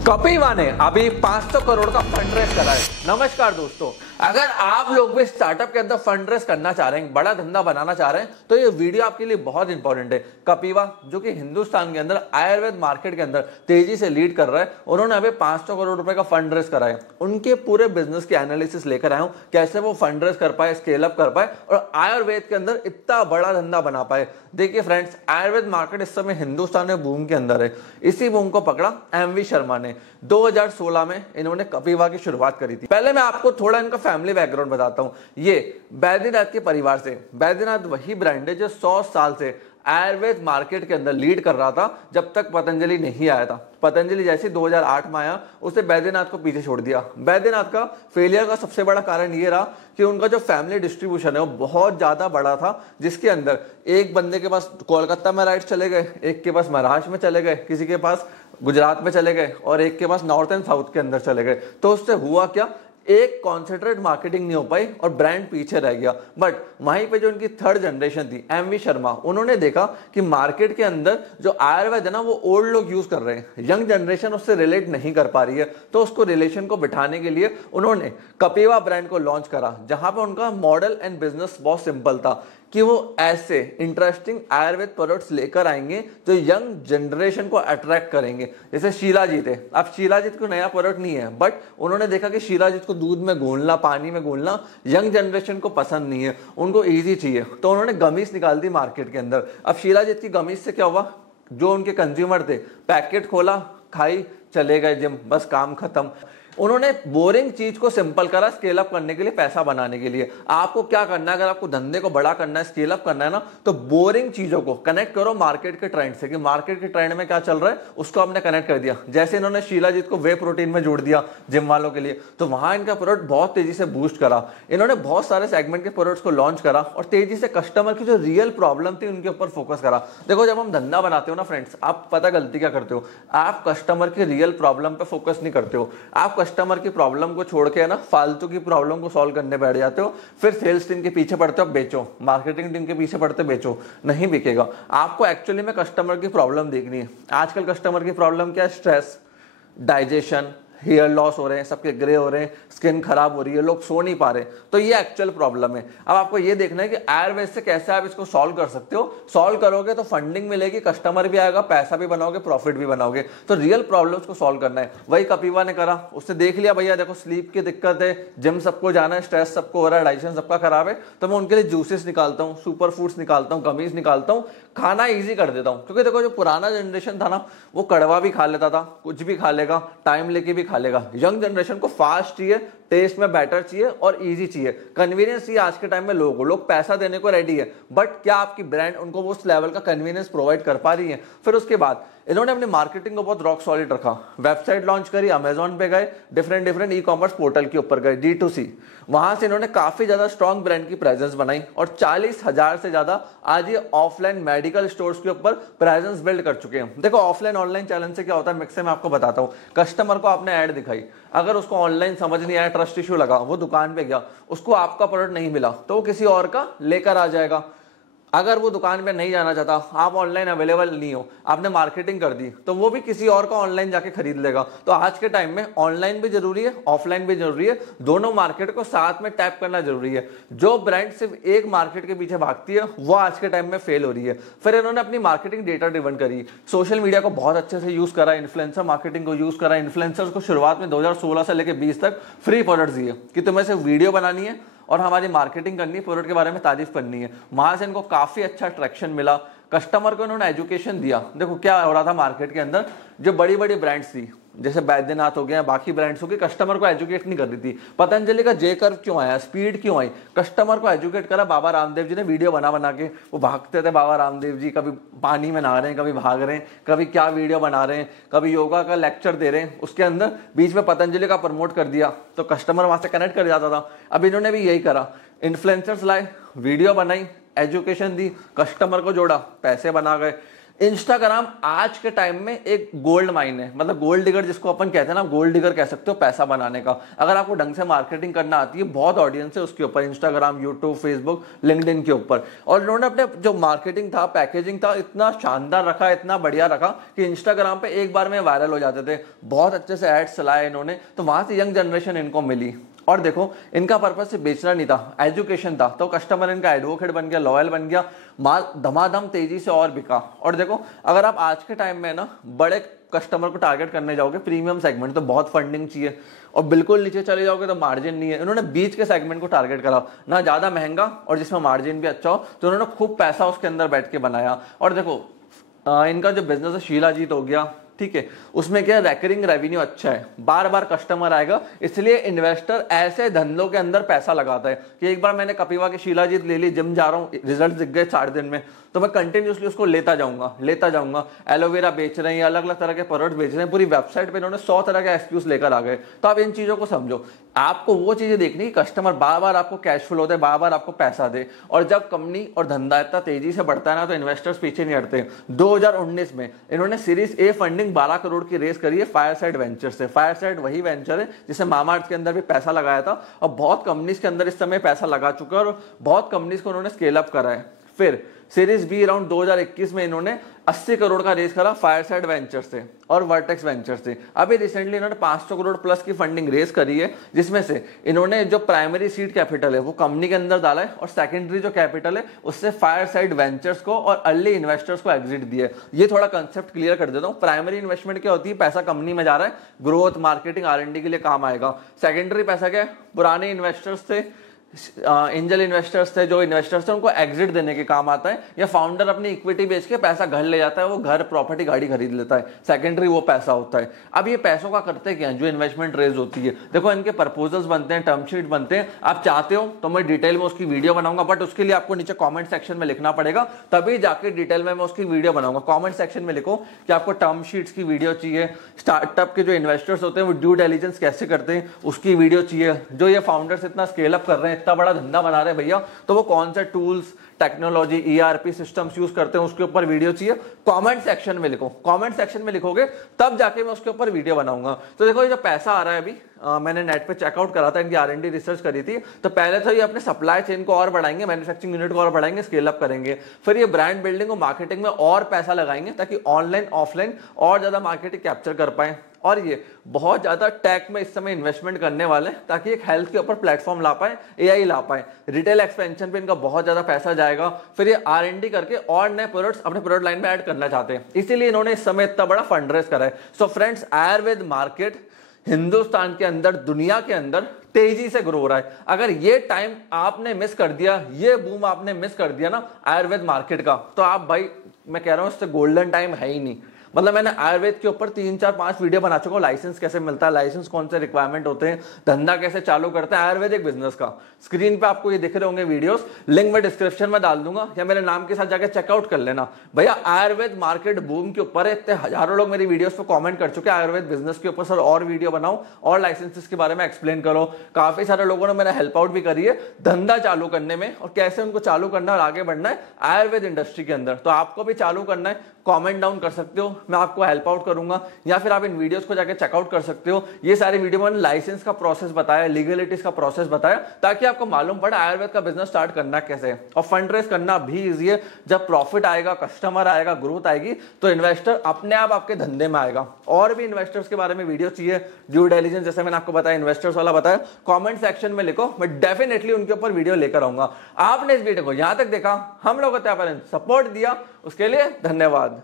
कपिवा ने अभी 500 करोड़ का फंड रेस करा है। नमस्कार दोस्तों, अगर आप लोग भी स्टार्टअप के अंदर फंड रेस करना चाह रहे हैं, बड़ा धंधा बनाना चाह रहे हैं, तो ये वीडियो आपके लिए बहुत इंपॉर्टेंट है। कपिवा जो कि हिंदुस्तान के अंदर आयुर्वेद मार्केट के अंदर तेजी से लीड कर रहा है, उन्होंने अभी 500 करोड़ रुपए का फंड रेस करा है। उनके पूरे बिजनेस की एनालिसिस लेकर आया हूं, कैसे वो फंड रेस कर पाए, स्केल अप कर पाए और आयुर्वेद के अंदर इतना बड़ा धंधा बना पाए। देखिए फ्रेंड्स, आयुर्वेद मार्केट इस समय हिंदुस्तान में बूम के अंदर है। इसी बूम को पकड़ा एमवी शर्मा ने। 2016 में इन्होंने कपिवा की शुरुआत करी थी। पहले मैं आपको थोड़ा इनका फैमिली बैकग्राउंड बताता हूं। ये बैद्यनाथ के परिवार से। बैद्यनाथ वही ब्रांड है जो 100 साल से आयुर्वेद मार्केट के अंदर लीड कर रहा था, जब तक पतंजलि नहीं आया था। पतंजलि जैसे 2008 में आया, उसने बैद्यनाथ को पीछे छोड़ दिया। बैद्यनाथ का फेलियर का सबसे बड़ा कारण ये रहा कि उनका जो फैमिली डिस्ट्रीब्यूशन है वो बहुत ज्यादा बड़ा था, जिसके अंदर एक बंदे के पास कोलकाता में राइट्स चले गए, एक के पास महाराष्ट्र में चले गए, किसी के पास गुजरात में चले गए और एक के पास नॉर्थ एंड साउथ के अंदर चले गए। तो उससे हुआ क्या, एक कॉन्सेंट्रेट मार्केटिंग नहीं हो पाई और ब्रांड पीछे रह गया। बट वहीं पे जो उनकी थर्ड जनरेशन थी एमवी शर्मा, उन्होंने देखा कि मार्केट के अंदर जो आयुर्वेद है ना, वो ओल्ड लोग यूज कर रहे हैं, यंग जनरेशन उससे रिलेट नहीं कर पा रही है। तो उसको रिलेशन को बिठाने के लिए उन्होंने कपिवा ब्रांड को लॉन्च करा, जहां पे उनका मॉडल एंड बिजनेस बहुत सिंपल था कि वो ऐसे इंटरेस्टिंग आयुर्वेद प्रोडक्ट्स लेकर आएंगे जो यंग जनरेशन को अट्रैक्ट करेंगे। जैसे शिलाजीत है। अब शिलाजीत को नया प्रोडक्ट नहीं है, बट उन्होंने देखा कि शिलाजीत को दूध में घोलना, पानी में घोलना यंग जनरेशन को पसंद नहीं है, उनको ईजी चाहिए। तो उन्होंने गमीज निकाल दी मार्केट के अंदर। अब शिलाजीत की गमीज से क्या हुआ, जो उनके कंज्यूमर थे, पैकेट खोला, खाई, चले गए जिम, बस काम खत्म। उन्होंने बोरिंग चीज को सिंपल करा स्केल अप करने के लिए, पैसा बनाने के लिए। आपको क्या करना है, अगर आपको धंधे को बड़ा करना है, स्केल अप करना है ना, तो बोरिंग चीजों को कनेक्ट करो मार्केट के ट्रेंड से, कि मार्केट के ट्रेंड में क्या चल रहा है उसको आपने कनेक्ट कर दिया। जैसे इन्होंने शिलाजीत को वे प्रोटीन में जोड़ दिया जिम वालों के लिए, तो वहां इनका प्रोडक्ट बहुत तेजी से बूस्ट करा। इन्होंने बहुत सारे सेगमेंट के प्रोडक्ट्स को लॉन्च करा और तेजी से कस्टमर की जो रियल प्रॉब्लम थी उनके ऊपर फोकस करा। देखो, जब हम धंधा बनाते हो ना फ्रेंड्स, आप पता गलती क्या करते हो, आप कस्टमर की रियल प्रॉब्लम पे फोकस नहीं करते हो। आप कस्टमर की प्रॉब्लम को छोड़ के ना फालतू की प्रॉब्लम को सॉल्व करने बैठ जाते हो। फिर सेल्स टीम के पीछे पड़ते हो, बेचो, मार्केटिंग टीम के पीछे पड़ते बेचो, नहीं बिकेगा। आपको एक्चुअली में कस्टमर की प्रॉब्लम देखनी है। आजकल कस्टमर की प्रॉब्लम क्या है, स्ट्रेस, डाइजेशन, हेयर लॉस हो रहे हैं, सबके ग्रे हो रहे हैं, स्किन खराब हो रही है, लोग सो नहीं पा रहे। तो ये एक्चुअल प्रॉब्लम है। अब आपको ये देखना है कि आयुर्वेद से कैसे आप इसको सॉल्व कर सकते हो। सॉल्व करोगे तो फंडिंग मिलेगी, कस्टमर भी आएगा, पैसा भी बनाओगे, प्रॉफिट भी बनाओगे। तो रियल प्रॉब्लम्स को सॉल्व करना है। वही कपिवा ने करा। उसने देख लिया, भैया देखो स्लीप की दिक्कत है, जिम सबको जाना है, स्ट्रेस सबको हो रहा है, डाइजेशन सबका खराब है, तो मैं उनके लिए जूसेस निकालता हूँ, सुपर फूड्स निकालता हूँ, गमीज निकालता हूँ, खाना ईजी कर देता हूँ। क्योंकि देखो, जो पुराना जनरेशन था ना, वो कड़वा भी खा लेता था, कुछ भी खा लेगा, टाइम लेके भी खा लेगा। यंग जनरेशन को फास्ट चाहिए, टेस्ट में बेटर चाहिए और इजी चाहिए, कन्वीनियंस चाहिए। आज के टाइम में लोग पैसा देने को रेडी है, बट क्या आपकी ब्रांड उनको उस लेवल का कन्वीनियंस प्रोवाइड कर पा रही है। फिर उसके बाद इन्होंने अपनी मार्केटिंग को बहुत रॉक सॉलिड रखा। वेबसाइट लॉन्च करी, अमेजॉन पे गए, डिफरेंट ई कॉमर्स पोर्टल के ऊपर गए, D2C। वहां से इन्होंने काफी ज्यादा स्ट्रॉन्ग ब्रांड की प्रेजेंस बनाई और 40,000 से ज्यादा आज ये ऑफलाइन मेडिकल स्टोर्स के ऊपर प्रेजेंस बिल्ड कर चुके हैं। देखो, ऑफलाइन ऑनलाइन चैलेंज से क्या होता है, मिक्स में आपको बताता हूँ। कस्टमर को आपने ऐड दिखाई, अगर उसको ऑनलाइन समझ नहीं आया, ट्रस्ट इश्यू लगा, वो दुकान पे गया, उसको आपका प्रोडक्ट नहीं मिला, तो वो किसी और का लेकर आ जाएगा। अगर वो दुकान पे नहीं जाना चाहता, आप ऑनलाइन अवेलेबल नहीं हो, आपने मार्केटिंग कर दी, तो वो भी किसी और का ऑनलाइन जाके खरीद लेगा। तो आज के टाइम में ऑनलाइन भी जरूरी है, ऑफलाइन भी जरूरी है, दोनों मार्केट को साथ में टैप करना जरूरी है। जो ब्रांड सिर्फ एक मार्केट के पीछे भागती है, वो आज के टाइम में फेल हो रही है। फिर इन्होंने अपनी मार्केटिंग डेटा ड्रिवन करी, सोशल मीडिया को बहुत अच्छे से यूज करा, इन्फ्लुएंसर मार्केटिंग को यूज करा। इन्फ्लुएंसर्स को शुरुआत में 2016 से लेकर 20 तक फ्री प्रोडक्ट्स दिए कि तुम्हें सिर्फ वीडियो बनानी है और हमारी मार्केटिंग करनी है, प्रोडक्ट के बारे में तारीफ करनी है। वहां से इनको काफी अच्छा ट्रैक्शन मिला। कस्टमर को इन्होंने एजुकेशन दिया। देखो क्या हो रहा था मार्केट के अंदर, जो बड़ी बड़ी ब्रांड्स थी जैसे बैद्यनाथ हो गया, बाकी ब्रांड्स हो गए, कस्टमर को एजुकेट नहीं कर रही थी। पतंजलि का जे कर्व क्यों आया, स्पीड क्यों आई, कस्टमर को एजुकेट करा बाबा रामदेव जी ने। वीडियो बना बना के वो भागते थे बाबा रामदेव जी, कभी पानी में नहा रहे हैं, कभी भाग रहे हैं, कभी क्या वीडियो बना रहे हैं, कभी योगा का लेक्चर दे रहे हैं। उसके अंदर बीच में पतंजलि का प्रमोट कर दिया, तो कस्टमर वहां से कनेक्ट कर जाता था। अब इन्होंने भी यही करा, इन्फ्लुएंसर्स लाए, वीडियो बनाई, एजुकेशन दी, कस्टमर को जोड़ा, पैसे बना गए। इंस्टाग्राम आज के टाइम में एक गोल्ड माइन है, मतलब गोल्ड डिगर जिसको अपन कहते हैं ना, गोल्ड डिगर कह सकते हो पैसा बनाने का। अगर आपको ढंग से मार्केटिंग करना आती है, बहुत ऑडियंस है उसके ऊपर, इंस्टाग्राम, यूट्यूब, फेसबुक, लिंक्डइन के ऊपर। और इन्होंने अपने जो मार्केटिंग था, पैकेजिंग था, इतना शानदार रखा, इतना बढ़िया रखा कि इंस्टाग्राम पे एक बार में वायरल हो जाते थे। बहुत अच्छे से एड्स चलाए इन्होंने, तो वहां से यंग जनरेशन इनको मिली। और देखो, इनका पर्पस सिर्फ बेचना नहीं था, एजुकेशन था, तो कस्टमर इनका एडवोकेट बन गया, लॉयल बन गया, माल धमाधम तेजी से और बिका। और देखो, अगर आप आज के टाइम में ना बड़े कस्टमर को टारगेट करने जाओगे, प्रीमियम सेगमेंट, तो बहुत फंडिंग चाहिए, और बिल्कुल नीचे चले जाओगे तो मार्जिन नहीं है। इन्होंने बीच के सेगमेंट को टारगेट करा, ना ज्यादा महंगा और जिसमें मार्जिन भी अच्छा हो, तो उन्होंने खूब पैसा उसके अंदर बैठ के बनाया। और देखो, इनका जो बिजनेस है शीलाजीत हो गया, ठीक है, उसमें क्या रिकरिंग रेवेन्यू अच्छा है, बार बार कस्टमर आएगा, इसलिए इन्वेस्टर ऐसे धंधों के अंदर पैसा लगाता है कि एक बार मैंने कपिवा की शीलाजीत ले ली, जिम जा रहा हूँ, रिजल्ट दिख गए 4 दिन में, तो मैं कंटिन्यूसली उसको लेता जाऊंगा। एलोवेरा बेच रहे हैं, अलग अलग तरह के प्रोडक्ट बेच रहे हैं, पूरी वेबसाइट पे इन्होंने 100 तरह के एक्सक्यूज लेकर आ गए। तो आप इन चीजों को समझो, आपको वो चीजें देखनी कि कस्टमर बार बार आपको कैश फ्लो दे, बार बार आपको पैसा दे। और जब कंपनी और धंधा इतना तेजी से बढ़ता है ना, तो इन्वेस्टर्स पीछे नहीं हटते। 2019 में इन्होंने सीरीज ए फंडिंग 12 करोड़ की रेस करी है फायरसाइड वेंचर से। फायरसाइड वही वेंचर है जिसे मामाअर्थ के अंदर भी पैसा लगाया था, और बहुत कंपनीज के अंदर इस समय पैसा लगा चुका है, और बहुत कंपनीज को उन्होंने स्केल अप करा है। फिर सीरीज बी अराउंड 2021 में इन्होंने 80 करोड़ का रेस करा फायरसाइड वेंचर से और वर्टेक्स वेंचर से। अभी रिसेंटली इन्होंने 500 करोड़ प्लस की फंडिंग रेस करी है, जिसमें से इन्होंने जो प्राइमरी सीड कैपिटल है वो कंपनी के अंदर डाला है, और सेकेंडरी जो कैपिटल है उससे फायरसाइड वेंचर्स को और अर्ली इन्वेस्टर्स को एग्जिट दिया है। ये थोड़ा कंसेप्ट क्लियर कर देता हूँ। प्राइमरी इन्वेस्टमेंट क्या होती है? पैसा कंपनी में जा रहा है, ग्रोथ, मार्केटिंग, R&D के लिए काम आएगा। सेकेंडरी पैसा क्या है? पुराने इन्वेस्टर्स थे, एंजल इन्वेस्टर्स थे, जो इन्वेस्टर्स थे उनको एग्जिट देने के काम आता है, या फाउंडर अपनी इक्विटी बेच के पैसा घर ले जाता है, वो घर, प्रॉपर्टी, गाड़ी खरीद लेता है। सेकेंडरी वो पैसा होता है। अब ये पैसों का करते क्या है? जो इन्वेस्टमेंट रेज होती है, देखो इनके प्रपोजल्स बनते हैं, टर्म शीट बनते हैं। आप चाहते हो तो मैं डिटेल में उसकी वीडियो बनाऊंगा, बट उसके लिए आपको नीचे कॉमेंट सेक्शन में लिखना पड़ेगा, तभी जाके डिटेल में मैं उसकी वीडियो बनाऊंगा। कॉमेंट सेक्शन में लिखो कि आपको टर्म शीट्स की वीडियो चाहिए, स्टार्टअप के जो इन्वेस्टर्स होते हैं वो ड्यू डिलिजेंस कैसे करते हैं उसकी वीडियो चाहिए, जो ये फाउंडर्स इतना स्केल अप कर रहे हैं, इतना बड़ा धंधा बना रहे हैं भैया, तो वो कौन से tools, technology, ERP systems use करते हैं उसके ऊपर वीडियो चाहिए। कमेंट सेक्शन में लिखो, कमेंट सेक्शन में लिखोगे तब जाके मैं उसके ऊपर वीडियो बनाऊंगा। तो देखो, ये जो पैसा आ रहा है अभी, मैंने नेट पे चेकआउट करा था, इनकी R&D रिसर्च करी थी, तो पहले तो ये अपने सप्लाई चेन को और बढ़ाएंगे, मैन्युफैक्चरिंग यूनिट को और बढ़ाएंगे, स्केल अप करेंगे। फिर ये ब्रांड बिल्डिंग और मार्केटिंग में और पैसा लगाएंगे, ताकि ऑनलाइन ऑफलाइन और ज्यादा मार्केटिंग कैप्चर कर पाए। और ये बहुत ज्यादा टेक में इस समय इन्वेस्टमेंट करने वाले, ताकि एक हेल्थ के ऊपर प्लेटफॉर्म ला पाए, AI ला पाए। रिटेल एक्सपेंशन पे इनका बहुत ज्यादा पैसा जाएगा। फिर ये R&D करके और नए प्रोडक्ट्स अपने प्रोडक्ट लाइन में ऐड करना चाहते हैं, इसीलिए इन्होंने इस समय इतना बड़ा फंड रेज करा है। So friends, Ayurveda market Hindustan के अंदर, दुनिया के अंदर तेजी से ग्रो हो रहा है। अगर ये टाइम आपने मिस कर दिया, ये बूम आपने मिस कर दिया ना आयुर्वेद मार्केट का, तो आप भाई, मैं कह रहा हूं, इससे गोल्डन टाइम है ही नहीं। मतलब मैंने आयुर्वेद के ऊपर 3, 4, 5 वीडियो बना चुका हूँ। लाइसेंस कैसे मिलता है, लाइसेंस कौन से रिक्वायरमेंट होते हैं, धंधा कैसे चालू करते हैं आयुर्वेदिक बिजनेस का। स्क्रीन पे आपको ये दिख रहे होंगे वीडियोस, लिंक मैं डिस्क्रिप्शन में डाल दूंगा, या मेरे नाम के साथ जाकर चेकआउट कर लेना। भैया आयुर्वेद मार्केट बूम के ऊपर है, इतने हजारों लोग मेरी वीडियोस पे कमेंट कर चुके हैं आयुर्वेद बिजनेस के ऊपर, सर और वीडियो बनाओ और लाइसेंसेस के बारे में एक्सप्लेन करो। काफी सारे लोगों ने मेरा हेल्प आउट भी करी है धंधा चालू करने में, और कैसे उनको चालू करना और आगे बढ़ना है आयुर्वेद इंडस्ट्री के अंदर। तो आपको भी चालू करना है, कमेंट डाउन कर सकते हो, मैं आपको हेल्प आउट करूंगा, या फिर आप इन वीडियोस को जाके चेकआउट कर सकते हो। ये सारी वीडियो में लाइसेंस का प्रोसेस बताया, लीगलिटीज का प्रोसेस बताया, ताकि आपको मालूम पड़े आयुर्वेद का बिजनेस स्टार्ट करना कैसे है। और फंड रेज करना भी इजी है। जब प्रॉफिट आएगा, कस्टमर आएगा, ग्रोथ आएगी, तो इन्वेस्टर अपने आप आपके धंधे में आएगा। और भी इन्वेस्टर्स के बारे में वीडियो चाहिए, ड्यू डिलिजेंस जैसे मैंने आपको बताया, इन्वेस्टर्स वाला बताया, कमेंट सेक्शन में लिखो, मैं डेफिनेटली उनके ऊपर वीडियो लेकर आऊंगा। आपने इस वीडियो को यहां तक देखा, हम लोगों को सपोर्ट दिया, उसके लिए धन्यवाद।